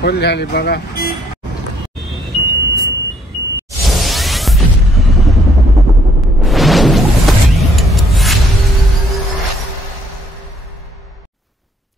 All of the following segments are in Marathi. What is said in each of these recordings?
फुल झाली बघा.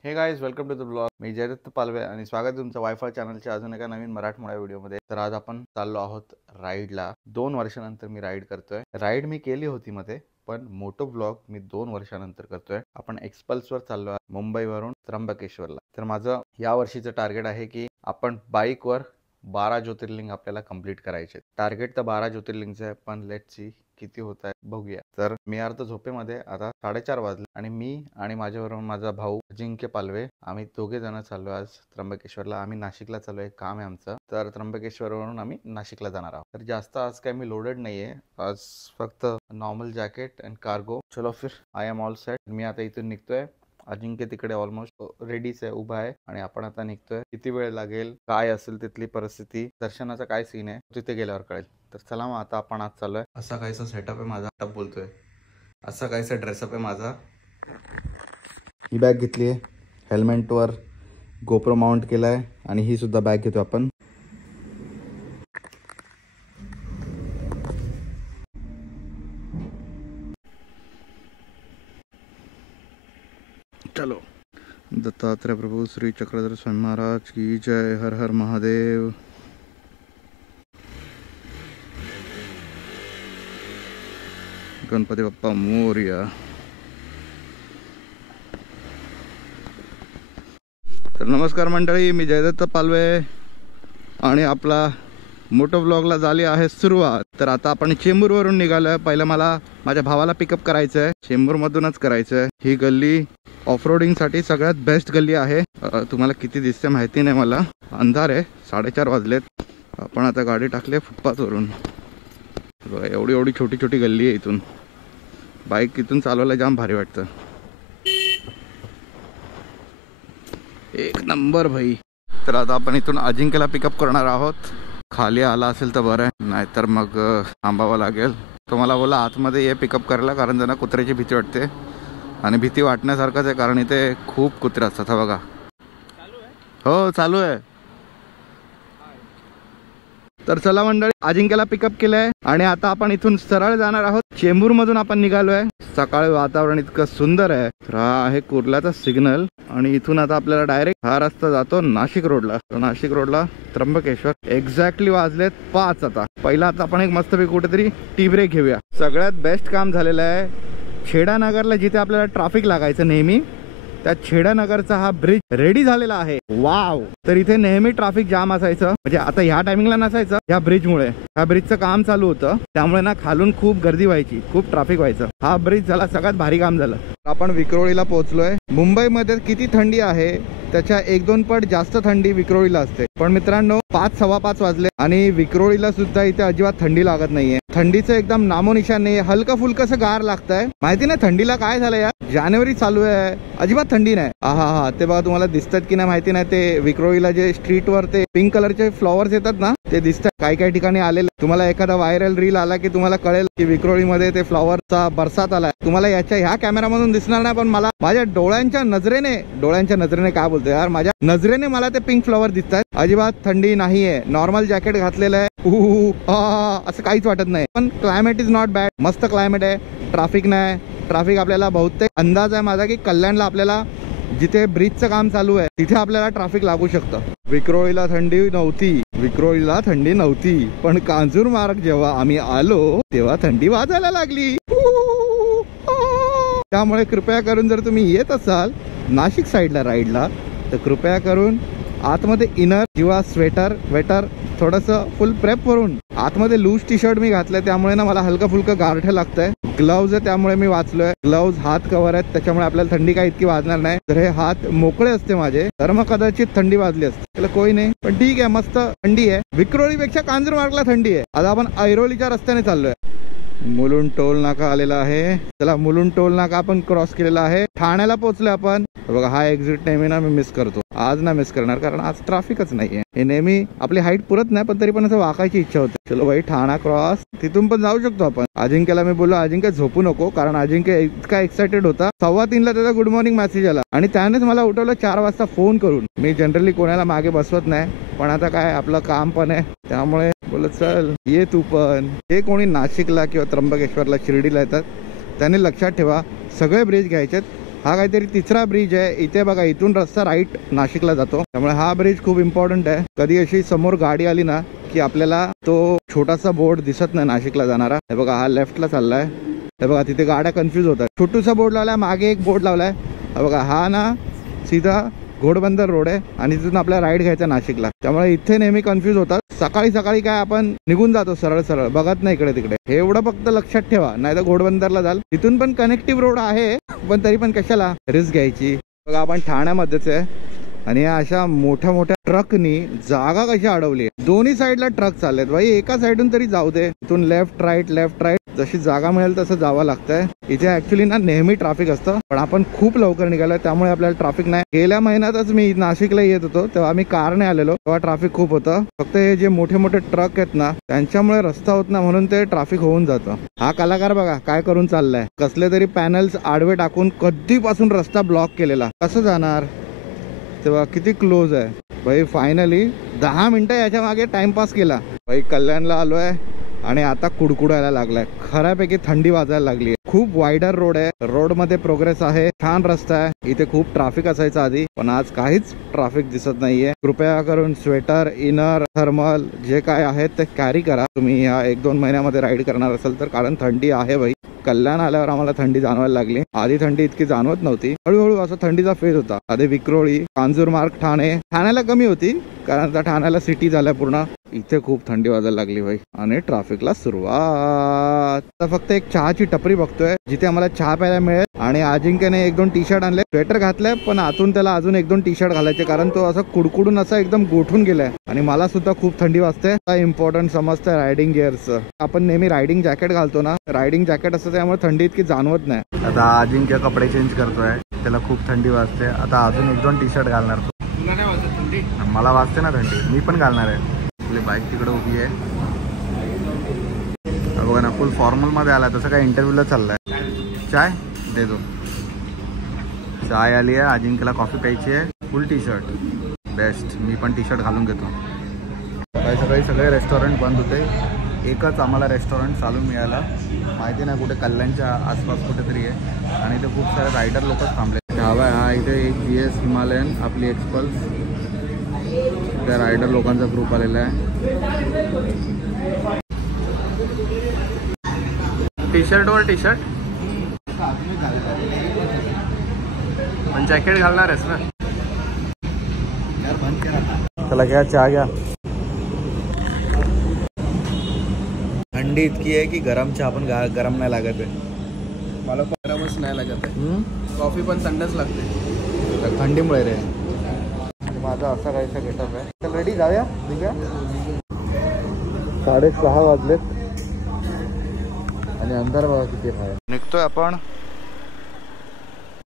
Hey guys, welcome to the blog. मी जयदत्त पालवे आणि स्वागत आहे तुमचं वायफाय चॅनलच्या अजून एका नवीन मराठमोळ्या व्हिडिओमध्ये. तर आज आपण चाललो आहोत राईडला. 2 वर्षानंतर मी राईड करतोय. राईड मी केली होती मध्ये, पण मोठो ब्लॉग मी 2 वर्षानंतर करतोय. आपण एक्सपल्सवर चाललो आहे मुंबईवरून त्र्यंबकेश्वरला. तर माझं या वर्षीचं टार्गेट आहे की आपण बाईकवर 12 ज्योतिर्लिंग आपल्याला कंप्लीट करायचे. टार्गेट तर 12 ज्योतिर्लिंगचं आहे, पण लेट्स सी किती होत आहे बघूया. तर मी अर्ध झोपेमध्ये, आता 4:30 वाजले आणि मी आणि माझ्याबरोबर माझा भाऊ अजिंक्य पालवे, आम्ही दोघे जण चाललो आज त्र्यंबकेश्वरला. आम्ही नाशिकला चालू आहे, काम आहे आमचं. तर त्र्यंबकेश्वरवरून आम्ही नाशिकला जाणार आहोत. तर जास्त आज काय मी लोडेड नाहीये. आज फक्त नॉर्मल जॅकेट अँड कार्गो. चलो फिर, आय एम ऑल सेट. मी आता इथून निघतोय. अजिंक्य तिकडे ऑलमोस्ट रेडीच आहे, उभा आहे आणि आपण आता निघतोय. किती वेळ लागेल, काय असेल तिथली परिस्थिती, दर्शनाचा काय सीन आहे तिथे गेल्यावर कळेल. तर चला मग आता आपण आज चाललोय. असा काहीसा सेटअप आहे माझा. टप बोलतोय, असा काहीसा ड्रेसअप आहे माझा. ही बॅग घेतली आहे, हेल्मेटवर गोप्रो माउंट केलाय आणि ही सुद्धा बॅग घेतो आपण. चलो. दत्तात्रय प्रभू श्री चक्रधर स्वामी महाराज की जय. हर हर महादेव. गणपती बाप्पा मोरया. तर नमस्कार मंडळी, मी जयदत्त पालवे आणि आपला मोटो ब्लॉगला झाली आहे सुरुवात. तर आता आपण चेंबूरवरून निघालोय. पहिलं मला माझ्या भावाला पिकअप करायचं आहे, चेंबूरमधूनच करायचं आहे. ही गल्ली ऑफरोडिंगसाठी सगळ्यात बेस्ट गल्ली आहे. तुम्हाला किती दिसते माहिती नाही मला, अंधार आहे, 4:30 वाजलेत. आपण आता गाडी टाकली आहे फुटपाथवरून. एवढी एवढी छोटी छोटी गल्ली आहे. इथून बाईक इथून चालवायला जाम भारी वाटतं. एक नंबर भाई. तर आता आपण इथून अजिंक्यला पिकअप करणार आहोत. खाली आला असेल तर बरं आहे, नाहीतर मग थांबावं लागेल. तो मला बोला आतमध्ये ये पिकअप करायला, कारण त्यांना कुत्र्याची भीती वाटते. आणि भीती वाटण्यासारखंच आहे, कारण इथे खूप कुत्रे असतात. बघा, हो चालू आहे. तर चला मंडळी, अजिंक्यला पिकअप केलंय आणि आता आपण इथून सरळ जाणार आहोत. चेंबूर मधून आपण निघालोय. सकाळी वातावरण इतकं सुंदर आहे. तर हा आहे कुर्ल्याचा सिग्नल आणि इथून आता आपल्याला डायरेक्ट हा रस्ता जातो नाशिक रोडला. नाशिक रोडला त्र्यंबकेश्वर. एक्झॅक्टली वाजलेत 5 आता. पहिला आता आपण एक मस्तपैकी कुठेतरी टी ब्रेक घेऊया. सगळ्यात बेस्ट काम झालेलं आहे. छेडानगरला जिथे आपल्याला ट्रॅफिक लागायचं नेहमी, त्या छेडानगरचा हा ब्रिज रेडी झालेला आहे. वाव. तर इथे नेहमी ट्रॅफिक जाम असायचं, म्हणजे आता ह्या टायमिंगला नसायचं. ह्या ब्रिजमुळे, ह्या ब्रिजचं काम चालू होतं, त्यामुळे ना खालून खूप गर्दी व्हायची, खूप ट्रॅफिक व्हायचं. हा ब्रिज झाला, सगळ्यात भारी काम झालं. आपण विक्रोळीला पोहोचलोय. मुंबईमध्ये किती थंडी आहे त्याच्या 1-2 पट जास्त थंडी विक्रोळीला असते. पण मित्रांनो, 5-5:15 वाजले आणि विक्रोळीला सुद्धा इथे अजिबात थंडी लागत नाहीये. थंडीचं एकदम नामोनिशान नाहीये. हलकं फुलकंसं गार लागतंय. माहिती नाही थंडीला काय झालं यार. जानेवारी चालू आहे, अजिबात थंडी नाही. हा ते बघा, तुम्हाला दिसतात की नाही माहिती नाही. ते विक्रोळीला जे स्ट्रीटवर ते पिंक कलरचे फ्लॉवर्स येतात ना, ते दिसतात. काही ठिकाणी आलेले. तुम्हाला एखादा व्हायरल रील आला की तुम्हाला कळेल की विक्रोळीमध्ये ते फ्लॉवरचा बरसात आलाय. तुम्हाला ह्या कॅमेरामधून दिसणार नाही, पण मला माझ्या डोळ्यांच्या नजरेने काय बोलतोय यार, माझ्या नजरेने मला ते पिंक फ्लॉवर दिसतात. अजिबात थंडी नाहीये. नॉर्मल जॅकेट घातलेलं आहे. असं काहीच वाटत नाही. पण क्लायमेट इज नॉट बॅड. मस्त क्लायमेट आहे. ट्रॅफिक नाही. ट्रॅफिक आपल्याला बहुतेक अंदाज आहे माझा की कल्याणला आपल्याला जिथे ब्रिजचं काम चालू आहे तिथे आपल्याला ट्रॅफिक लागू शकतं. विक्रोळीला थंडी नव्हती, पण कांजूर मार्ग जेव्हा आम्ही आलो तेव्हा थंडी वाजायला लागली. त्यामुळे कृपया करून जर तुम्ही येत असाल नाशिक साईडला राईडला, तर कृपया करून आतमध्ये इनर किंवा स्वेटर वेटर थोडंसं फुल प्रेप करून. आतमध्ये लूज टी शर्ट मी घातलंय, त्यामुळे ना मला हलकं फुलकं गारठं लागतंय. ग्लव्ज आहे त्यामुळे मी वाचलोय. ग्लव्ज हात कव्हर आहेत, त्याच्यामुळे आपल्याला थंडी काही इतकी वाजणार नाही. तर हे हात मोकळे असते माझे, तर मग कदाचित थंडी वाजली असते. त्याला कोई नाही, पण ठीक आहे, मस्त थंडी आहे. विक्रोळीपेक्षा कांजूरमार्गला थंडी आहे. आता आपण ऐरोलीच्या रस्त्याने चाललोय. मुलुंड टोल नाका आलेला आहे. चला मुलुंड टोल नाका आपण क्रॉस केलेला आहे. ठाण्याला पोहोचलो आपण. बघा हा एक्झिट नेहमी ना मी मिस करतो. आज ना मिस करणार कारण आज ट्रॅफिकच नाहीये. हे नेहमी आपली हाईट पुरत नाही पण तरी पण असं वाकायची इच्छा होते. चलो भाई ठाणा क्रॉस. तिथून पण जाऊ शकतो आपण. अजिंक्यला मी बोललो अजिंक्य झोपू नको कारण अजिंक्य इतका एक्साइटेड होता. 3:15 त्याचा गुड मॉर्निंग मेसेज आला आणि त्यानेच मला उठवलं 4 वाजता फोन करून. मी जनरली कोणाला मागे बसवत नाही पण आता काय आपलं काम पण आहे त्यामुळे बोलत चल ये तू पण. हे कोणी नाशिकला किंवा त्र्यंबकेश्वरला शिर्डीला येतात त्यांनी लक्षात ठेवा सगळे ब्रिज घ्यायचेत. हा काहीतरी 3रा ब्रिज आहे. इथे बघा इथून रस्ता राईट नाशिकला जातो त्यामुळे हा ब्रिज खूप इम्पॉर्टंट आहे. कधी अशी समोर गाडी आली ना की आपल्याला तो छोटासा बोर्ड दिसत नाही नाशिकला जाणारा. हे बघा हा लेफ्टला चाललाय. हे बघा तिथे गाड्या कन्फ्यूज होतात. छोटूसा बोर्ड लावलाय मागे एक बोर्ड लावलाय. हे बघा हा ना सीधा घोडबंदर रोड आहे आणि तिथून आपल्याला राईट घ्यायचा नाशिकला. त्यामुळे इथे नेहमी कन्फ्यूज होतात. सकाळी सकाळी काय आपण निघून जातो सरळ सरळ बघत नाही इकडे तिकडे. हे एवढं फक्त लक्षात ठेवा नाही तर घोडबंदरला जाल. तिथून पण कनेक्टिव्ह रोड आहे पण तरी पण कशाला रिस्क घ्यायची. बघा आपण ठाण्यामध्येच आहे आणि अशा मोठ्या मोठ्या ट्रकनी जागा कशी अडवली. दोन्ही साईडला ट्रक चाललेत भाई. एका साईडून तरी जाऊ दे. इथून लेफ्ट राईट जशी जागा मिळेल तसं जावं लागतंय. इथे ऍक्च्युली ना नेहमी ट्रॅफिक असतं पण आपण खूप लवकर निघालोय त्यामुळे आपल्याला ट्रॅफिक नाही. गेल्या महिन्यातच मी नाशिकला येत होतो तेव्हा मी कारने आलेलो तेव्हा ट्रॅफिक खूप होतं. फक्त हे जे मोठे मोठे ट्रक आहेत ना त्यांच्यामुळे रस्ता होत ना म्हणून ते ट्रॅफिक होऊन जातं. हा कलाकार बघा काय करून चाललाय. कसले तरी पॅनल्स आडवे टाकून कधीपासून रस्ता ब्लॉक केलेला. कसं जाणार तेव्हा किती क्लोज आहे भाई. फायनली 10 मिनिटं याच्या मागे टाइमपास केला भाई. कल्याणला आलोय आणि आता कुडकुडायला लागलाय. खऱ्यापैकी थंडी वाजायला लागली. खूप वायडर रोड आहे. रोड मध्ये प्रोग्रेस आहे. छान रस्ता आहे. इथे खूप ट्रॅफिक असायचं आधी पण आज काहीच ट्रॅफिक दिसत नाहीये. कृपया करून स्वेटर इनर थर्मल जे काय आहे ते कॅरी करा तुम्ही या 1-2 महिन्यामध्ये राईड करणार असेल तर कारण थंडी आहे भाई. कल्याण आल्यावर आम्हाला थंडी जाणवायला लागली. आधी थंडी इतकी जाणवत नव्हती. हळूहळू असा थंडीचा फेज होता. आधी विक्रोळी कांजूरमार्ग ठाण्याला कमी होती कारण आता ठाण्याला सिटी झाल्या पूर्ण. इथे खूप थंडी वाजायला लागली भाई आणि ट्रॅफिकला सुरुवात. तर फक्त एक चहाची टपरी बघतोय जिथे आम्हाला चहा प्यायला मिळेल आणि अजिंक्यने 1-2 टी शर्ट आणले. स्वेटर घातलंय पण आतून त्याला अजून 1-2 टी शर्ट घालायचे कारण तो असं कुडकुडून असा एकदम गोठून गेलाय आणि मला सुद्धा खूप थंडी वाजते. इम्पॉर्टंट समजतं रायडिंग गिअरचं. आपण नेहमी रायडिंग जॅकेट घालतो ना. रायडिंग जॅकेट असतं त्यामुळे थंडी इतकी जाणवत नाही. आता अजिंक्य कपडे चेंज करतोय. त्याला खूप थंडी वाजते. आता अजून 1-2 टी शर्ट घालणार. मला वाजते ना थंडी. मी पण घालणार आहे. आपली बाईक तिकडे उभी आहे बघा ना. फुल फॉर्मल मध्ये आला तसं काय इंटरव्ह्यूला चाललाय. चाय दे दो. चाय आली आहे. अजिंक्यला कॉफी प्यायची आहे. Full T shirt best. मी पण टी शर्ट घालून घेतो. सकाळी सगळे रेस्टॉरंट बंद होते. एकच आम्हाला रेस्टॉरंट चालू मिळाला. माहिती नाही कुठे कल्याणच्या आसपास कुठेतरी आहे आणि इथे खूप सारे रायडर लोकच थांबले. हवा आहे हा इथे एक GS हिमालयन आपली एक्सपल्स. त्या रायडर लोकांचा ग्रुप आलेला आहे. टी शर्ट वर टी शर्ट पण जॅकेट घालणार आहेस ना. चला घ्या चहा घ्या. थंडी इतकी आहे की गरम चहा पण गरम नाही लागत आहे. मला गरमच नाही लागत आहे. कॉफी पण थंडच लागते थंडीमुळे रे. माझा असा काहीसा गेटअप आहे. चल रेडी जाऊया. ठीक आहे. 6:30 वाजलेत आणि अंधार बघा किती आहे. निघतोय आपण.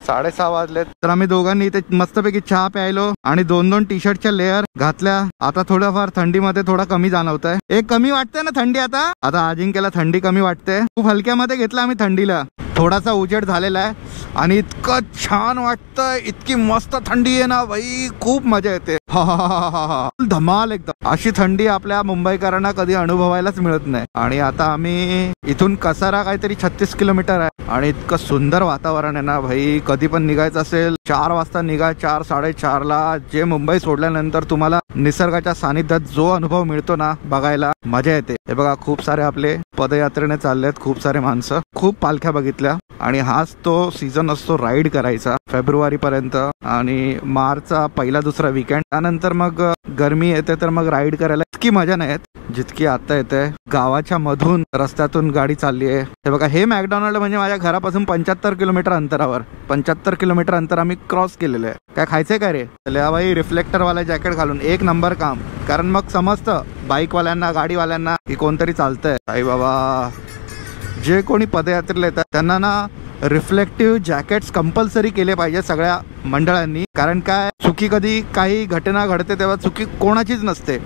6:30 वाजलेत तर आम्ही दोघांनी इथे मस्तपैकी चहा प्यायलो आणि 2-2 टी शर्टच्या लेअर घातल्या. आता थोडंफार थंडीमध्ये थोडा कमी जाणवत आहे. एक कमी वाटतंय ना थंडी. आता अजिंक्यला थंडी कमी वाटते. खूप हलक्यामध्ये घेतला आम्ही थंडीला. थोडासा उजेड झालेला आहे आणि इतकं छान वाटतंय. इतकी मस्त थंडी आहे ना भाई. खूप मजा येते. धमाल एकदम. अशी थंडी आपल्या मुंबईकरांना कधी अनुभवायलाच मिळत नाही. आणि आता आम्ही इथून कसारा काहीतरी 36 किलोमीटर आहे आणि इतकं सुंदर वातावरण आहे ना भाई. कधी पण निघायचं असेल 4 वाजता निघा. 4-4:30ला जे मुंबई सोडल्यानंतर तुम्हाला निसर्गाच्या सानिध्यात जो अनुभव मिळतो ना बघायला मजा येते. हे बघा खूप सारे आपले पदयात्रेने चाललेत. खूप सारे माणसं. खूप पालख्या बघितल्या आणि हाच तो सीझन असतो राईड करायचा फेब्रुवारी पर्यंत आणि मार्चचा 1-2 वीकेंड. त्यानंतर मग गरमी येते तर मग राईड करायला इतकी मजा नाही येत जितकी आता येते. गावाच्या मधून रस्त्यातून गाडी चालली आहे. हे बघा हे मॅकडॉनल्ड म्हणजे माझ्या घरापासून 75 किलोमीटर अंतरावर. 75 किलोमीटर अंतर आम्ही क्रॉस केलेलं आहे. काय खायचंय का रे. भाई रिफ्लेक्टर वाला जॅकेट घालून 1 नंबर काम. कारण मग समजतं बाईकवाल्यांना गाडीवाल्यांना की कोणतरी चालतंय. आई बाबा जे कोणी पदयात्रेला येतात त्यांना ना रिफ्लेक्टिव्ह जॅकेट्स कंपल्सरी केले पाहिजे सगळ्या मंडळांनी. कारण काय, चुकी कधी काही घटना घडते तेव्हा चुकी कोणाचीच नसते,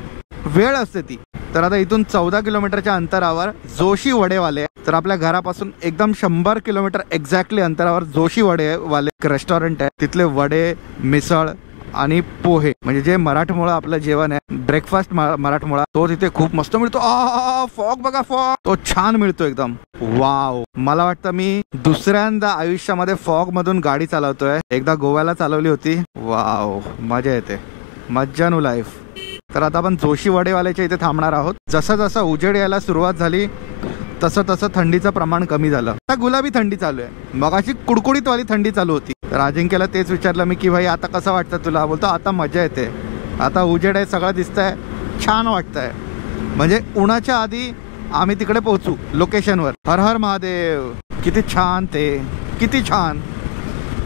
वेळ असते ती. तर आता इथून 14 किलोमीटरच्या अंतरावर जोशी वडेवाले, तर आपल्या घरापासून एकदम 100 किलोमीटर एक्झॅक्टली अंतरावर जोशी वडेवाले रेस्टॉरंट आहे. तिथले वडे, मिसळ आणि पोहे म्हणजे जे मराठमोळा आपलं जेवण आहे, ब्रेकफास्ट मराठमोळा, तो तिथे खूप मस्त मिळतो. फॉग बघा, फॉग तो छान मिळतो एकदम. वाव, मला वाटतं मी दुसऱ्यांदा आयुष्यामध्ये फॉग मधून गाडी चालवतोय. एकदा गोव्याला चालवली होती. वाव, मजा येते, मज्जानू लाईफ. तर आता आपण जोशी वडेवाल्याच्या इथे थांबणार आहोत. जसं जसं उजेड यायला सुरुवात झाली तसं तसं थंडीचं प्रमाण कमी झालं. आता गुलाबी थंडी चालू आहे, मगाशी कुडकुडीत वाली थंडी चालू होती. तर अजिंक्यला तेच विचारलं मी की भाई आता कसं वाटतं तुला. बोलतो आता मजा येते, आता उजेड आहे, सगळं दिसतंय, छान वाटतंय. म्हणजे उन्हाच्या आधी आम्ही तिकडे पोहोचू लोकेशनवर. हर हर महादेव. किती छान ते, किती छान.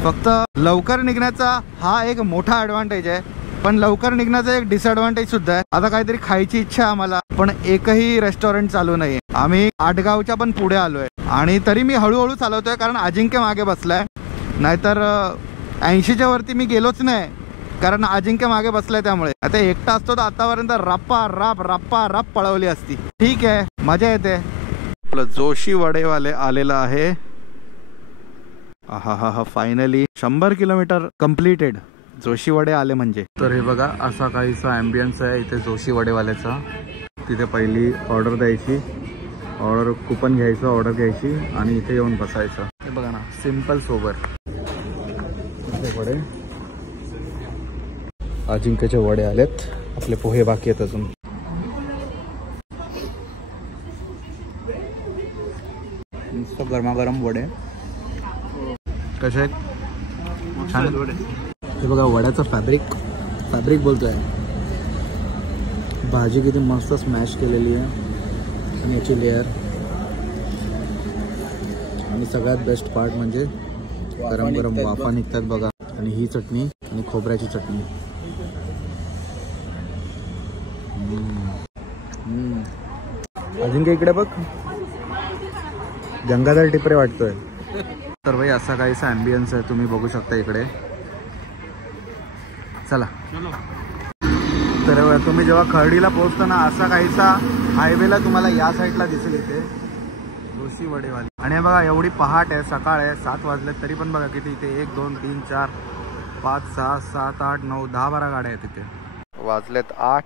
फक्त लवकर निघण्याचा हा एक मोठा ॲडव्हान्टेज आहे, पण लवकर निघण्याचा एक डिसएडव्हान्टेज सुद्धा आहे. आता काहीतरी खायची इच्छा आहे आम्हाला, पण एकही रेस्टॉरंट चालू नाही. आम्ही आटगावच्या पण पुढे आलोय आणि तरी मी हळूहळू चालवतोय कारण अजिंक्य मागे बसलाय. नाहीतर 80च्या वरती मी गेलोच नाही कारण अजिंक्य मागे बसलाय. त्यामुळे आता एकटा असतो तर आतापर्यंत रप्पा रप पळवली असती. ठीक आहे, मजा येते. आपलं जोशी वडेवाले आलेलं आहे. हा फायनली 100 किलोमीटर कम्प्लिटेड. जोशी वडे आले म्हणजे. तर हे बघा, असा काहीसा ॲम्बियन्स आहे इथे जोशी वडेवाल्याचा. तिथे पहिली ऑर्डर द्यायची, ऑर्डर कुपन घ्यायचं, ऑर्डर घ्यायची आणि इथे येऊन बसायचं. हे बघा ना, सिम्पल सोबर. वडे, अजिंक्यचे वडे आलेत, आपले पोहे बाकी आहेत अजून. नुसतं गरमागरम वडे कसे आहेत, छान वडे. हे बघा वड्याचं फॅब्रिक बोलतोय. भाजी किती मस्त स्मॅश केलेली आहे आणि याची लेअर. आणि सगळ्यात बेस्ट पार्ट म्हणजे गरम गरम वाफा निघतात बघा. आणि ही चटणी आणि खोबऱ्याची चटणी. अजिंक्य इकडे बघ, गंगाधर टिपरे वाटतोय. तर भाई असा काहीसा ॲम्बियन्स आहे, तुम्ही बघू शकता इकडे. चला. तर तुम्ही जेव्हा खर्डीला पोहोचता ना, असा काहीसा हायवेला तुम्हाला या साईडला दिसेल इथे जोशी वडेवाली. आणि हे बघा, एवढी पहाट आहे, सकाळ आहे, 7 वाजलेत तरी पण बघा किती इथे 1 2 3 4 5 6 7 8 9 10 12 गाड्या आहेत इथे. वाजलेत 8.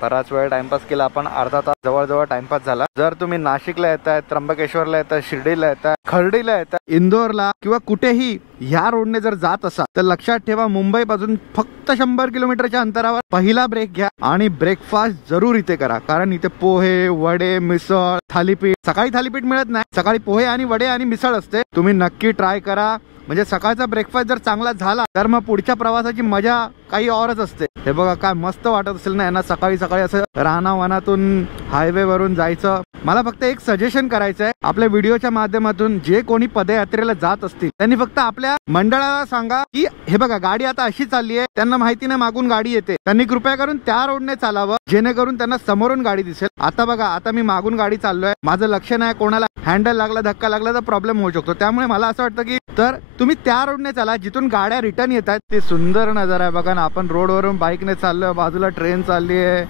बराच वेळ टाइमपास केला आपण, अर्धा तास जवळजवळ टाइमपास झाला. जर तुम्ही नाशिकला येताय, त्र्यंबकेश्वरला येताय, शिर्डीला येताय, खर्डीला येताय, इंदोरला किंवा कुठेही ह्या रोडने जर जात असाल तर लक्षात ठेवा, मुंबई पासून फक्त 100 किलोमीटरच्या अंतरावर पहिला ब्रेक घ्या आणि ब्रेकफास्ट जरूर इथे करा. कारण इथे पोहे, वडे, मिसळ, थालीपीठ. सकाळी थालीपीठ मिळत नाही, सकाळी पोहे आणि वडे आणि मिसळ असते. तुम्ही नक्की ट्राय करा. म्हणजे सकाळचा ब्रेकफास्ट जर चांगला झाला तर मग पुढच्या प्रवासाची मजा काही औरच असते. हे बघा काय मस्त वाटत असेल ना यांना सकाळी सकाळी असं रानावनातून हायवे वरून जायचं. मला फक्त एक सजेशन करायचं आहे आपल्या व्हिडिओच्या माध्यमातून, जे कोणी पदयात्रेला जात असतील त्यांनी फक्त आपल्या मंडळाला सांगा की हे बघा गाडी आता अशी चालली आहे, त्यांना माहिती नाही मागून गाडी येते, त्यांनी कृपया करून त्या रोडने चालावं जेणेकरून त्यांना समोरून गाडी दिसेल. आता बघा, आता मी मागून गाडी चाललोय, माझं लक्ष नाही, कोणाला हँडल लागला, धक्का लागला तर प्रॉब्लेम होऊ शकतो. त्यामुळे मला असं वाटतं की तर तुम्ही त्या रोडने चाला जिथून गाड्या रिटर्न येतात. ते सुंदर नजारा आहे बघा ना. आपण रोडवरून बाईकने चाललोय, बाजूला ट्रेन चालली आहे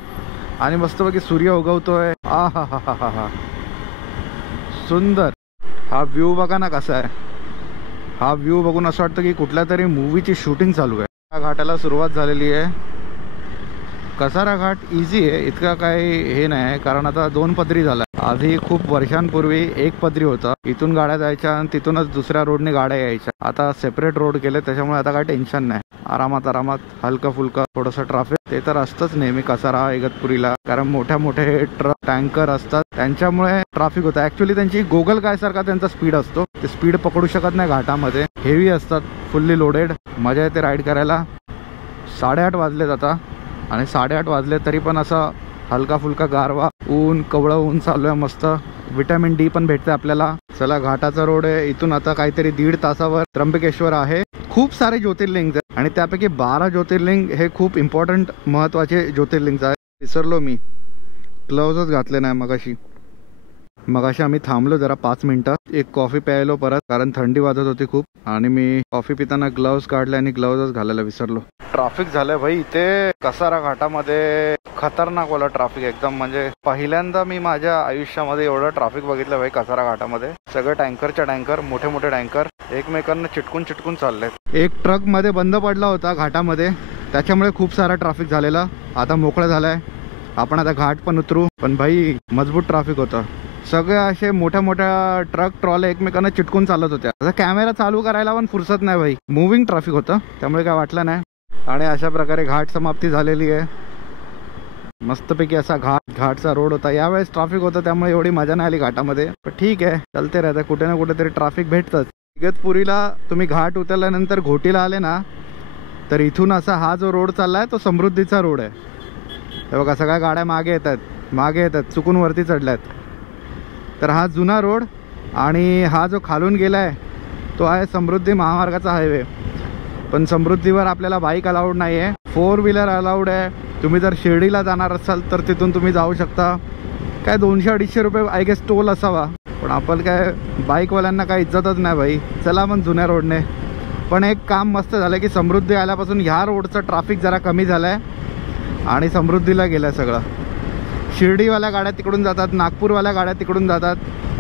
आणि मस्तपैकी सूर्य उगवतोय. हा सुंदर. हा व्ह्यू बघा ना कसा आहे. हा व्ह्यू बघून असं वाटतं की कुठल्या तरी मूवीची शूटिंग चालू आहे. या घाटाला सुरुवात झालेली आहे. कसारा घाट इझी आहे, इतका काही हे नाही, कारण आता 2 पदरी झाला. आधी खूप वर्षांपूर्वी 1 पदरी होता, इथून गाड्या जायच्या आणि तिथूनच दुसऱ्या रोडने गाड्या यायच्या. आता सेपरेट रोड केले, त्याच्यामुळे आता काही टेन्शन नाही. आरामात हलका फुलका थोडंसं ट्रॅफिक ते तर असतंच नेहमी कसारा इगतपुरीला, कारण मोठे ट्रक टँकर असतात, त्यांच्यामुळे ट्रॅफिक होतं. ऍक्च्युली त्यांची गोगल काय सारखा त्यांचा स्पीड असतो, ते स्पीड पकडू शकत नाही घाटामध्ये. हेवी असतात, फुल्ली लोडेड. मजा येते राईड करायला. 8:30 वाजलेत आता आणि 8:30 वाजले तरी पण असा हलका फुलका गारवा, ऊन, कवळं ऊन चालू आहे. मस्त विटॅमिन डी पण भेटते आपल्याला. चला, घाटाचा रोड आहे. इथून आता काहीतरी 1.5 तासावर त्र्यंबकेश्वर आहे. खूप सारे ज्योतिर्लिंग आहेत आणि त्यापैकी 12 ज्योतिर्लिंग हे खूप इम्पॉर्टंट महत्वाचे ज्योतिर्लिंग आहेत. विसरलो मी, ग्लोव्हजच घातले नाही मगाशी. मग अशी आम्ही थांबलो जरा 5 मिनिटं, एक कॉफी प्यायलो परत, कारण थंडी वाजत होती खूप. आणि मी कॉफी पिताना ग्लव्स काढले आणि ग्लव्सच घालायला विसरलो. ट्रॅफिक झालंय भाई इथे कसारा घाटामध्ये, खतरनाक वाला ट्रॅफिक एकदम. म्हणजे पहिल्यांदा मी माझ्या आयुष्यामध्ये एवढं ट्रॅफिक बघितलं भाई कसारा घाटामध्ये. सगळे टँकरच्या टँकर, मोठे मोठे टँकर एकमेकांना चिटकून चिटकून चाललेत. एक ट्रक मध्ये बंद पडला होता घाटामध्ये, त्याच्यामुळे खूप सारा ट्रॅफिक झालेला. आता मोकळं झालंय. आपण आता घाट पण उतरू, पण भाई मजबूत ट्रॅफिक होतं. सगळे असे मोठ्या मोठ्या ट्रक ट्रॉले एकमेकांना चिटकून चालत होत्या. आता कॅमेरा चालू करायला पण फुरसत नाही भाई, मुव्हिंग ट्रॅफिक होतं, त्यामुळे काय वाटलं नाही. आणि अशा प्रकारे घाट समाप्ती झालेली आहे. मस्तपैकी असा घाटचा रोड होता. यावेळेस ट्रॅफिक होतं त्यामुळे एवढी मजा नाही आली घाटामध्ये, पण ठीक आहे, चालते राहतं. कुठे ना कुठे तरी ट्रॅफिक भेटतंच. इगतपुरीला तुम्ही घाट उतरल्यानंतर घोटीला आले ना, तर इथून असा हा जो रोड चाललाय तो समृद्धीचा रोड आहे. हे बघा सगळ्या गाड्या मागे येतात चुकून वरती चढल्यात. तर हा जुना रोड आणि हा जो खालून गेलाय तो आहे समृद्धी महामार्गाचा हायवे. पण समृद्धीवर आपल्याला बाईक अलाउड नाही आहे, 4 व्हीलर अलाउड आहे. तुम्ही जर शिर्डीला जाणार असाल तर तिथून तुम्ही जाऊ शकता. काय 200-250 रुपये आय गेस टोल असावा, पण आपण काय बाईकवाल्यांना काय इज्जतच नाही भाई. चला मग जुन्या रोडने. पण एक काम मस्त झालं की समृद्धी आल्यापासून ह्या रोडचं ट्रॅफिक जरा कमी झालं आहे आणि समृद्धीला गेलं आहे सगळं. शिर्डीवाल्या गाड्या तिकडून जातात, नागपूरवाल्या गाड्या तिकडून जातात,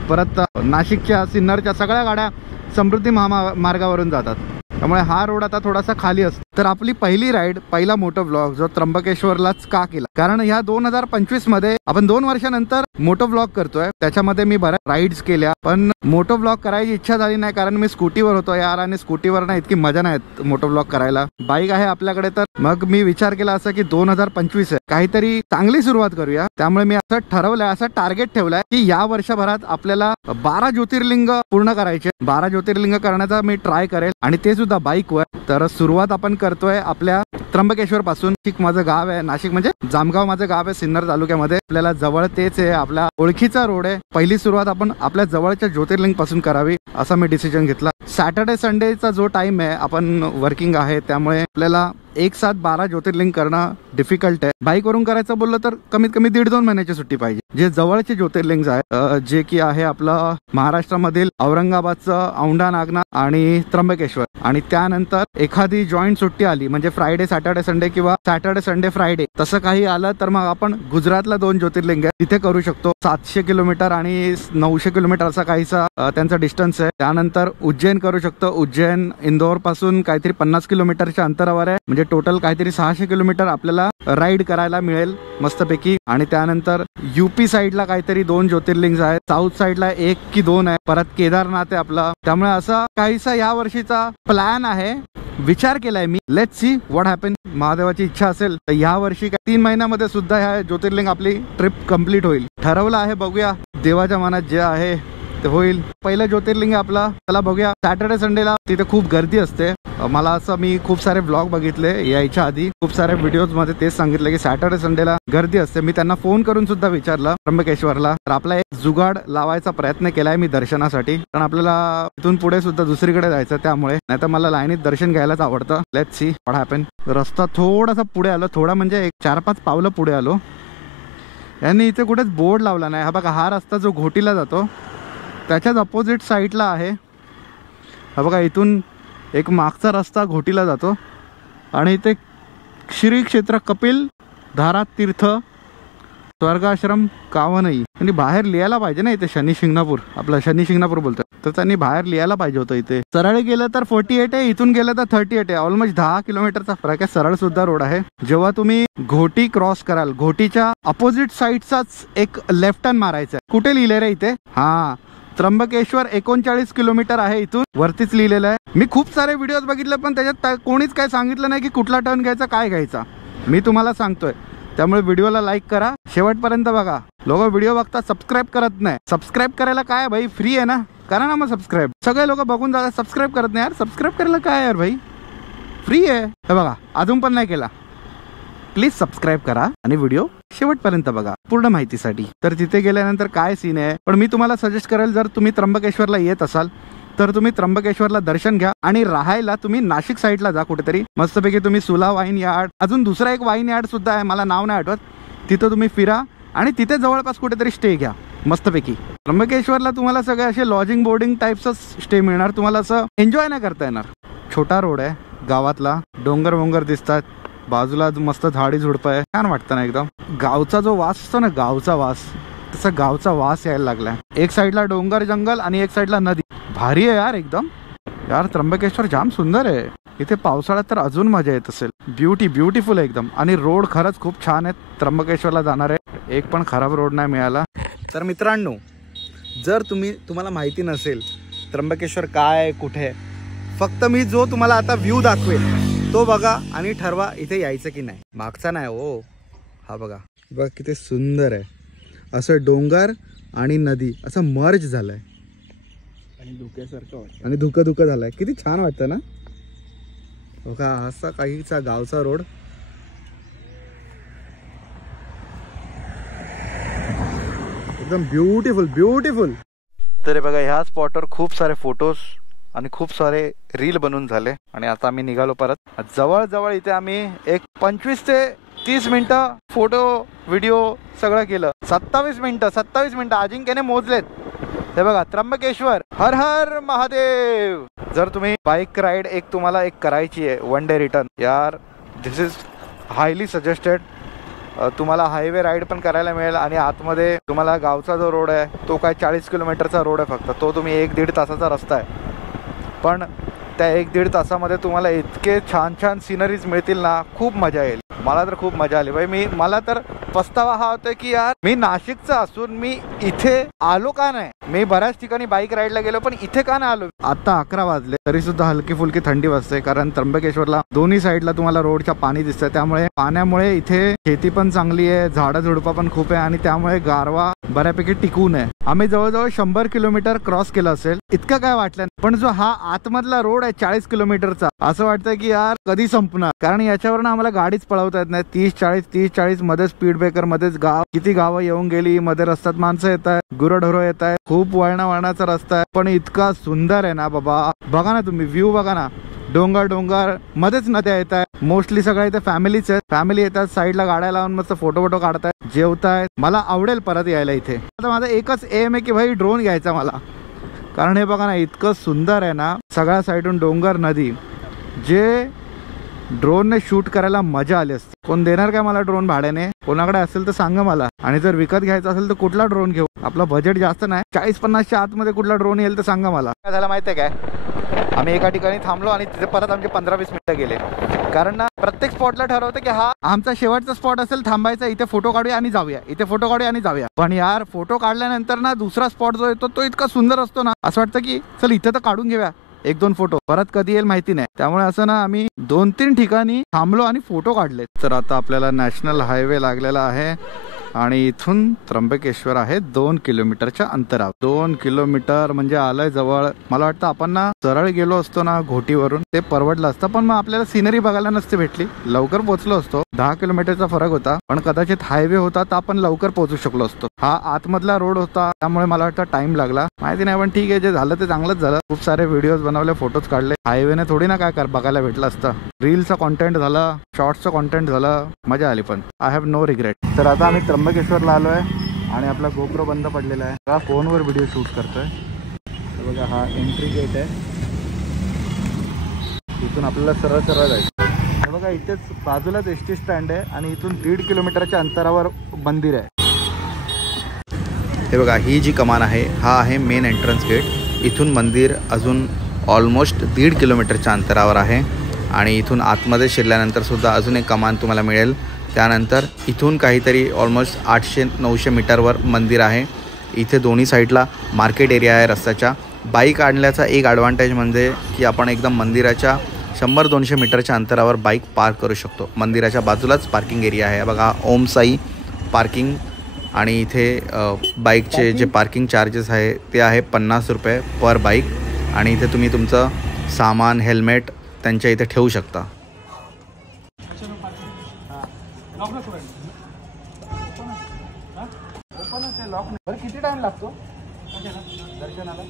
परत नाशिकच्या सिन्नरच्या सगळ्या गाड्या समृद्धी महामार्गावरून जातात. त्यामुळे हा रोड आता थोडासा खाली असतो. तर आपली पहिली राईड, पहिला मोटो व्लॉग जो त्र्यंबकेश्वरलाच का केला, कारण ह्या 2025 मध्ये आपण 2 वर्षानंतर मोटो व्लॉग करतोय. त्याच्यामध्ये मी बऱ्याच राईड्स केल्या, पण मोटो व्लॉग करायची इच्छा झाली नाही, कारण मी स्कूटीवर होतो यार, आणि स्कूटीवर ना इतकी मजा नाही मोटो व्लॉग करायला. बाईक आहे आपल्याकडे, तर मग मी विचार केला असं की 2025 आहे, काहीतरी चांगली सुरुवात करूया. त्यामुळे मी असं ठरवलंय, असं टार्गेट ठेवलंय की या वर्षभरात आपल्याला 12 ज्योतिर्लिंग पूर्ण करायचे. 12 ज्योतिर्लिंग करण्याचा मी ट्राय करेल, आणि ते सुद्धा बाईकवर. तर सुरुवात आपण करतोय आपल्या त्र्यंबकेश्वर पासून. नाशिक माझं गाव आहे, नाशिक म्हणजे जामगाव माझं गाव आहे, सिन्नर तालुक्यामध्ये. आपल्याला जवळ तेच आहे, आपल्या ओळखीचा रोड आहे. पहिली सुरुवात आपण आपल्या जवळच्या ज्योतिर्लिंग पासून करावी असा मी डिसिजन घेतला. सॅटर्डे संडेचा जो टाइम आहे, आपण वर्किंग आहे, त्यामुळे आपल्याला एक साथ 12 ज्योतिर्लिंग करणं डिफिकल्ट आहे. बाईकवरून करायचं बोललं तर कमीत कमी 1.5-2 महिन्याची सुट्टी पाहिजे. जे जवळचे ज्योतिर्लिंग आहेत, जे की आहे आपलं महाराष्ट्रामधील औरंगाबादचं औंढा नागनाथ आणि त्र्यंबकेश्वर, आणि त्यानंतर एखादी जॉईंट सुट्टी आली म्हणजे फ्रायडे सॅटर्डे संडे किंवा सॅटर्डे संडे फ्रायडे, तसं काही आलं तर मग आपण गुजरातला 2 ज्योतिर्लिंग आहे तिथे करू शकतो. 700 किलोमीटर आणि 900 किलोमीटर असा काहीसा त्यांचा डिस्टन्स आहे. त्यानंतर उज्जैन करू शकतो. उज्जैन इंदोर पासून काहीतरी 50 किलोमीटरच्या अंतरावर आहे, म्हणजे टोटल काहीतरी 600 किलोमीटर आपल्याला राईड करायला मिळेल मस्तपैकी. आणि त्यानंतर युपी साईडला काहीतरी 2 ज्योतिर्लिंग आहेत, साऊथ साईडला 1 की 2 आहे, परत केदारनाथ आहे आपला. त्यामुळे असा काहीसा या वर्षीचा प्लॅन आहे, विचार केलाय मी. Let's see what happen. महादेवाची इच्छा असेल तर या वर्षी 3 महिन्यामध्ये सुद्धा ह्या ज्योतिर्लिंग आपली ट्रिप कम्प्लीट होईल. ठरवलं आहे, बघूया देवाच्या मनात जे आहे ते होईल. पहिलं ज्योतिर्लिंग आपला, त्याला बघूया. सॅटर्डे संडेला तिथे खूप गर्दी असते. मला असं मी खूप सारे ब्लॉग बघितले यायच्या आधी, खूप सारे व्हिडिओज मध्ये तेच सांगितलं की सॅटर्डे संडेला गर्दी असते. मी त्यांना फोन करून सुद्धा विचारलं त्र्यंबकेश्वरला. तर आपला एक जुगाड लावायचा प्रयत्न केलाय मी दर्शनासाठी, कारण आपल्याला इथून पुढे सुद्धा दुसरीकडे जायचं, त्यामुळे. नाही तर मला लाईनीत दर्शन घ्यायलाच आवडतं. Let's see what happen. रस्ता थोडासा पुढे आलो, थोडा म्हणजे 4-5 पावलं पुढे आलो. यांनी इथे कुठेच बोर्ड लावला नाही. हा बघा, हा रस्ता जो घोटीला जातो त्याच्याच अपोजिट साईडला आहे. हा बघा, इथून एक मागचा रस्ता घोटीला जातो, आणि इथे श्री क्षेत्र कपिल धारा तीर्थ स्वर्गाश्रम कावनई, आणि बाहेर लिहायला पाहिजे ना इथे शनी शिंगणापूर, आपलं शनी शिंगणापूर बोलतोय, तर त्यांनी बाहेर लिहायला पाहिजे होतं. इथे सरळ गेलं तर 48 आहे, इथून गेलं तर 38 आहे. ऑलमोस्ट 10 किलोमीटरचा फरक आहे. सरळ सुद्धा रोड आहे. जेव्हा तुम्ही घोटी क्रॉस कराल, घोटीच्या अपोजिट साईडचाच एक लेफ्ट टर्न मारायचा आहे. कुठे लिहिले रे इथे? हा, त्र्यंबकेश्वर 39 किलोमीटर आहे, इथून वरतीच लिहिलेलं आहे. मी खूप सारे व्हिडिओज बघितले, पण त्याच्यात कोणीच काय सांगितलं नाही की कुठला टर्न घ्यायचा, काय घ्यायचा. मी तुम्हाला सांगतोय, त्यामुळे व्हिडिओला लाईक करा, शेवटपर्यंत बघा. लोक व्हिडिओ बघता, सबस्क्राईब करत नाही. सबस्क्राईब करायला काय भाई, फ्री आहे ना, करा ना मग सबस्क्राईब. सगळे लोक बघून जातात, सबस्क्राईब करत नाही यार. सबस्क्राईब करायला काय यार भाई, फ्री आहे. हे बघा, अजून पण नाही केला, प्लीज सबस्क्राईब करा आणि व्हिडिओ शेवटपर्यंत बघा पूर्ण माहितीसाठी. तर तिथे गेल्यानंतर काय सीन आहे, पण मी तुम्हाला सजेस्ट करेल, जर तुम्ही त्र्यंबकेश्वरला येत असाल तर तुम्ही त्र्यंबकेश्वरला दर्शन घ्या, आणि राहायला तुम्ही नाशिक साईडला जा कुठेतरी मस्तपैकी. तुम्ही सुला वाईन यार्ड, अजून दुसरा एक वाईन यार्ड सुद्धा आहे, मला नाव नाही आठवत, तिथं तुम्ही फिरा आणि तिथे जवळपास कुठेतरी स्टे घ्या. मस्तपैकी. त्र्यंबकेश्वरला तुम्हाला सगळे असे लॉजिंग बोर्डिंग टाईप्सच स्टे मिळणार. तुम्हाला असं एन्जॉय नाही करता येणार. छोटा रोड आहे गावातला, डोंगर वोंगर दिसतात, बाजूला मस्त झाडी झुडपं आहे, छान वाटतं ना एकदम. गावचा जो वास असतो ना, गावचा वास, तसा गावचा वास यायला लागलाय. एक साईडला डोंगर जंगल आणि एक साईडला नदी. भारी आहे यार एकदम. यार त्र्यंबकेश्वर जाम सुंदर आहे. इथे पावसाळ्यात तर अजून मजा येत असेल. ब्युटिफुल आहे एकदम. आणि रोड खरंच खूप छान आहेत त्र्यंबकेश्वरला जाणारे. एक पण खराब रोड नाही मिळाला. तर मित्रांनो, जर तुम्हाला माहिती नसेल त्र्यंबकेश्वर काय कुठे आहे, फक्त मी जो तुम्हाला आता व्ह्यू दाखवेल तो बघा आणि ठरवा इथे यायचं की नाही. मागचा नाही हो, हा बघा. बघा किती सुंदर आहे. असं डोंगर आणि नदी असं मर्ज झालंय आणि धुक्यासारखं वाटतं आणि धुकं झालंय. किती छान वाटतं ना. बघा असा काहीचा गावचा रोड. एकदम ब्युटिफुल. तर बघा ह्या स्पॉटवर खूप सारे फोटोज आणि खूप सारे रील बनवून झाले. आणि आता आम्ही निघालो परत. जवळ इथे आम्ही एक 25 ते 30 मिनिटं फोटो व्हिडिओ सगळं केलं. 27 मिनिटं अजिंक्यने मोजलेत. हे बघा त्र्यंबकेश्वर. हर हर महादेव. जर तुम्ही बाईक राईड तुम्हाला एक करायची आहे, वन डे रिटर्न, यार दिस इज हायली सजेस्टेड. तुम्हाला हायवे राईड पण करायला मिळेल आणि आतमध्ये तुम्हाला गावचा जो रोड आहे तो काय 40 किलोमीटरचा रोड आहे फक्त. तो तुम्ही 1-1.5 तासाचा रस्ता आहे. पण त्या 1-1.5 तासामध्ये तुम्हाला इतके छान सिनरीज मिळतील ना, खूप मजा येईल. मला तर खूप मजा आली भाई. मला तर पस्तावा हा होता की यार मी नाशिकचा असून मी इथे आलो का नाही. मी बऱ्याच ठिकाणी बाईक राईडला गेलो पण इथे का नाही आलो. आता 11 वाजले तरी सुद्धा हलकी फुलकी थंडी वाजते. कारण त्र्यंबकेश्वरला दोन्ही साईडला तुम्हाला रोडच्या पाणी दिसतं. त्यामुळे पाण्यामुळे इथे शेती पण चांगली आहे, झाडं झुडपं पण खूप आहे आणि त्यामुळे गारवा बऱ्यापैकी टिकून आहे. आम्ही जवळजवळ 100 किलोमीटर क्रॉस केलं असेल. इतकं काय वाटलं. पण जो हा आतमधला रोड आहे 40 किलोमीटरचा, असं वाटतं की यार कधी संपणार. कारण याच्यावरनं आम्हाला गाडीच पळवता येत नाही. 30-40 मध्ये स्पीड ब्रेकर मध्येच किती गावं येऊन गेली. मध्ये रस्त्यात माणसं येत आहेत, गुरंढोरं येत आहेत. खूप वळणाचा रस्ता आहे पण इतका सुंदर आहे ना बाबा. बघा ना तुम्ही व्ह्यू बघा ना. डोंगर मध्येच नद्या येत आहेत. मोस्टली सगळ्या इथे फॅमिलीच आहेत. फॅमिली येतात, साईडला गाड्या लावून मस्त फोटो काढतायत, जेवतायत. मला आवडेल परत यायला इथे. आता माझा एकच एम आहे की भाई ड्रोन घ्यायचा मला. कारण हे बघा ना इतकं सुंदर आहे ना. सगळ्या साईडून डोंगर नदी. जे ड्रोनने शूट करायला मजा आली असते. कोण देणार काय मला ड्रोन भाड्याने? कोणाकडे असेल तर सांगा मला. आणि जर विकत घ्यायचा असेल तर कुठला ड्रोन घेऊ? आपला बजेट जास्त नाही, 40-50च्या आतमध्ये कुठला ड्रोन येईल तर सांगा मला. काय झालं माहितीये काय, आम्ही एका ठिकाणी थांबलो आणि तिथे परत आमचे 15-20 मिनिटं गेले. कारण ना प्रत्येक स्पॉटला ठरवतं की हा आमचा शेवटचा स्पॉट असेल थांबायचा, इथे फोटो काढूया आणि जाऊया, इथे फोटो काढूया आणि जाऊया. पण यार फोटो काढल्यानंतर ना दुसरा स्पॉट जो येतो तो इतका सुंदर असतो ना, असं वाटतं की चल इथे तर काढून घेऊया 1-2 फोटो, परत कधी येईल माहिती नाही. त्यामुळे असं ना आम्ही 2-3 ठिकाणी थांबलो आणि फोटो काढले. तर आता आपल्याला नॅशनल हायवे लागलेला आहे आणि इथून त्र्यंबकेश्वर आहे 2 किलोमीटरच्या अंतरावर. 2 किलोमीटर म्हणजे आलंय जवळ. मला वाटतं आपण ना सरळ गेलो असतो ना घोटीवरून ते परवडलं असतं, पण मग आपल्याला सिनरी बघायला नसते भेटली. लवकर पोहोचलो असतो. 10 किलोमीटरचा फरक होता, पण कदाचित हायवे होता तर आपण लवकर पोहोचू शकलो असतो. हा आतमधला रोड होता त्यामुळे मला वाटतं टाइम लागला, माहिती नाही. पण ठीक आहे, जे झालं ते चांगलंच झालं. खूप सारे व्हिडिओज बनवले, फोटोज काढले. हायवेने थोडी ना काय बघायला भेटलं असतं. रीलचा कॉन्टेंट झालं, शॉर्ट्सचं कॉन्टेंट झालं, मजा आली. पण आय हॅव नो रिग्रेट. तर आता आम्ही त्र्यंबकेश्वरला आलोय आणि आपला गोप्रो बंद पडलेला आहे. हा फोनवर व्हिडिओ शूट करतोय. बघा हा एंट्री गेट आहे. इथून आपल्याला सरळ जायचं. बघा इथेच बाजूलाच एसटी स्टँड आहे आणि इथून 1.5 किलोमीटरच्या अंतरावर मंदिर आहे. हे बघा ही जी कमान आहे हा आहे मेन एंट्रन्स गेट. इथून मंदिर अजून ऑलमोस्ट 1.5 किलोमीटरच्या अंतरावर आहे आणि इथून आतमध्ये शिरल्यानंतर सुद्धा अजून एक कमान तुम्हाला मिळेल. त्यानंतर इथून काहीतरी ऑलमोस्ट 800-900 मीटरवर मंदिर आहे. इथे दोन्ही साईडला मार्केट एरिया आहे रस्त्याच्या. बाईक आणल्याचा एक ॲडव्हान्टेज म्हणजे की आपण एकदम मंदिराच्या 100-200 मीटरच्या अंतरावर बाईक पार्क करू शकतो. मंदिराच्या बाजूलाच पार्किंग एरिया आहे. बघा ओम साई पार्किंग. आणि इथे बाईकचे जे पार्किंग चार्जेस आहे ते आहे 50 रुपये पर बाईक. आणि इथे तुम्ही तुमचं सामान, हेल्मेट त्यांच्या इथे ठेवू शकता. किती टाइम लागतो दर्शनाला?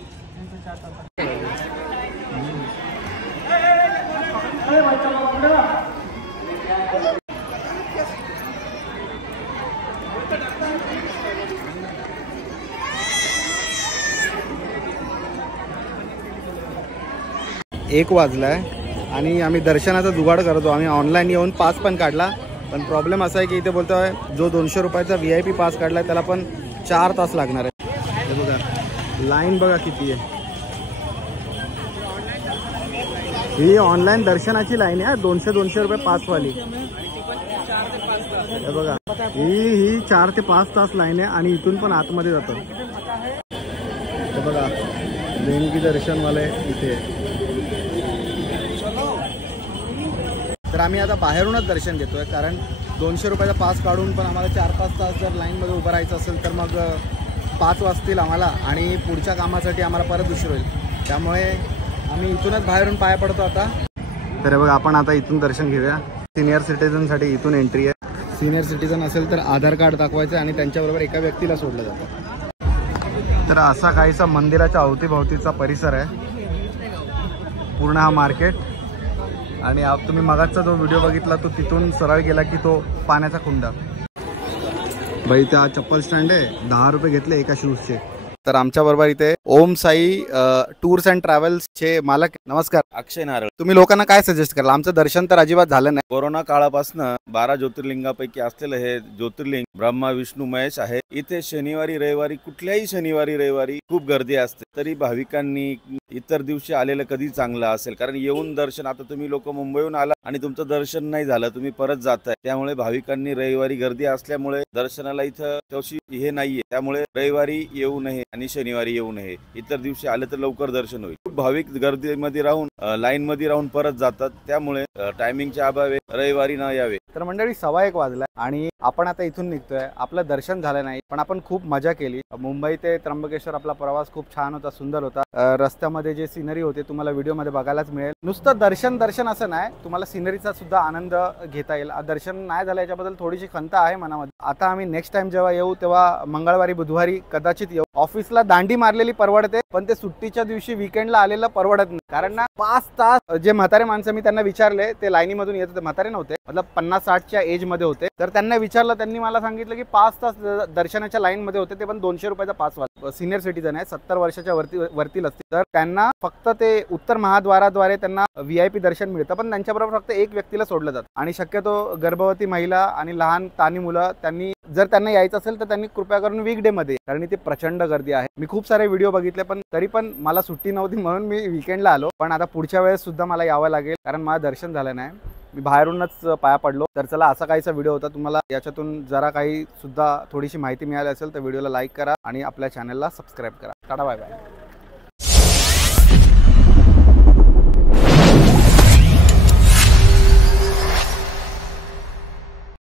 1 वाजलाय आणि आम्ही दर्शनाचा जुगाड करतो. आम्ही ऑनलाईन येऊन पास पण काढला, पण प्रॉब्लेम असा आहे की इथे बोलतोय जो 200 रुपयाचा VIP पास काढलाय त्याला पण 4 तास लागणार आहे. हे बघा लाईन बघा किती आहे. ही ऑनलाईन दर्शनाची लाईन आहे 200 रुपये पासवाली. हे बघा ही 4 ते 5 तास लाईन आहे आणि इथून पण आतमध्ये जातो. हे बघा देणगी दर्शनवाले इथे. तर आम्ही आता बाहेरूनच दर्शन घेतोय, कारण 200 रुपयाचा पास काढून पण आम्हाला 4-5 तास जर लाईनमध्ये उभं राहायचं असेल तर मग 5 वाजतील आम्हाला आणि पुढच्या कामासाठी आम्हाला परत उशीर होईल. त्यामुळे आम्ही इथूनच बाहेरून पाया पडतो आता. तर बघा आपण आता इथून दर्शन घेऊया. सिनियर सिटीजनसाठी इथून एंट्री आहे. सिनियर सिटीजन असेल तर आधार कार्ड दाखवायचं आणि त्यांच्याबरोबर एका व्यक्तीला सोडलं जातं. तर असा काहीसा मंदिराच्या अवतीभोवतीचा परिसर आहे पूर्ण हा मार्केट. आणि तुम्ही मगाचा जो व्हिडिओ बघितला तो तिथून सरळ गेला की तो पाण्याचा कुंड. बाई त्या चप्पल स्टँड आहे, 10 रुपये घेतले एका शूजचे. तर आमच्या बरोबर इथे ओम साई टूर्स अँड ट्रॅव्हल्स चे मालक. नमस्कार. अक्षय नारळ. तुम्ही लोकांना काय सजेस्ट कराल? आमचं दर्शन तर अजिबात झालं नाही. कोरोना काळापासून 12 ज्योतिर्लिंगापैकी असलेलं हे ज्योतिर्लिंग ब्रह्मा विष्णू महेश आहे. इथे शनिवारी रविवारी कुठल्याही शनिवारी रविवारी खूप गर्दी असते. तरी भाविकांनी इतर दिवशी आलेलं कधी चांगलं असेल, कारण येऊन दर्शन, आता तुम्ही लोक मुंबईहून आला आणि तुमचं दर्शन नाही झालं, तुम्ही परत जाताय. त्यामुळे भाविकांनी रविवारी गर्दी असल्यामुळे दर्शनाला इथं तशी हे नाहीये. त्यामुळे रविवारी येऊ नये आणि शनिवारी येऊ नये. इतर दिवशी आले तर लवकर दर्शन होईल. खूप भाविक गर्दीमध्ये राहून लाईन मध्ये राहून परत जातात. त्यामुळे टायमिंगच्या अभावे रविवारी न यावे. तर मंडळी 1:15 वाजला आणि आपण आता इथून निघतोय. आपलं दर्शन झालं नाही, पण आपण खूप मजा केली. मुंबई ते त्र्यंबकेश्वर आपला प्रवास खूप छान होता, सुंदर होता. रस्त्यामध्ये जे सिनरी होते तुम्हाला व्हिडिओमध्ये बघायलाच मिळेल. नुसतं दर्शन असं नाही, तुम्हाला सिनरीचा सुद्धा आनंद घेता येईल. दर्शन नाही झालं याच्याबद्दल थोडीशी खंत आहे मनामध्ये. आता आम्ही नेक्स्ट टाइम जेव्हा येऊ तेव्हा मंगळवारी बुधवारी कदाचित येऊ. ऑफिसला दांडी मारलेली परवडते, पण ते सुट्टीच्या दिवशी वीकेंडला आलेलं परवडत नाही. कारण ना 5 तास जे म्हातारे माणसं, मी त्यांना विचारले, ते लाईनीमधून येत होते, म्हातारे नव्हते, मतलब 50-60च्या एज मध्ये होते. तर त्यांना विचारलं, त्यांनी मला सांगितलं की 5 तास दर्शनाच्या लाईन मध्ये होते, ते पण 200 रुपयाचा पास वाला. सिनियर सिटीजन आहे, 70 वर्षाच्या वरती असतील. तर त्यांना फक्त ते उत्तर महाद्वाराद्वारे त्यांना VIP दर्शन मिळतं, पण त्यांच्याबरोबर फक्त एक व्यक्तीला सोडलं जातं. आणि शक्यतो गर्भवती महिला आणि लहान तानी मुलं, त्यांना यायचं असेल तर त्यांनी कृपया करून वीकडे मध्ये, कारण इथे प्रचंड गर्दी आहे. मी खूप सारे व्हिडिओ बघितले, पण तरी पण मला सुट्टी नव्हती म्हणून मी वीकेंडला आलो. पण आता पुढच्या वेळेस सुद्धा मला यावं लागेल, कारण मला दर्शन झालं नाही. मी बाहेरूनच पाया पडलो. तर चला, असा काहीसा व्हिडिओ होता. तुम्हाला याच्यातून जरा काही सुद्धा थोडीशी माहिती मिळाली असेल तर व्हिडिओला लाईक करा आणि आपल्या चॅनलला सबस्क्राईब करा. Tata bye bye.